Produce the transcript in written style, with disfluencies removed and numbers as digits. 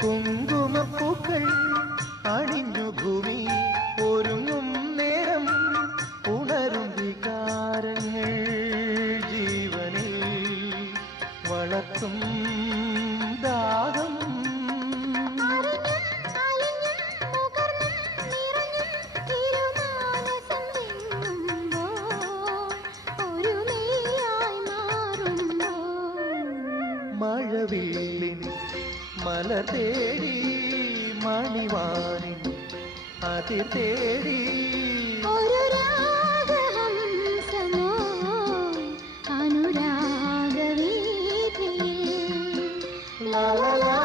കുങ്കുമപ്പൂക്കൾ അണിഞ്ഞു ഭൂമി ഒരുങ്ങും നേരം ഉണരും വികാരങ്ങൾ ജീവനിൽ വളർത്തും ദാഹം. മഴവില്ലിൻ മലർ തേടി മണിവാനിൻ അതിർ തേടി ഒരു രാഗഹംസമോ അനുരാഗവീഥിയിൽ. ലാ ലാ ലാ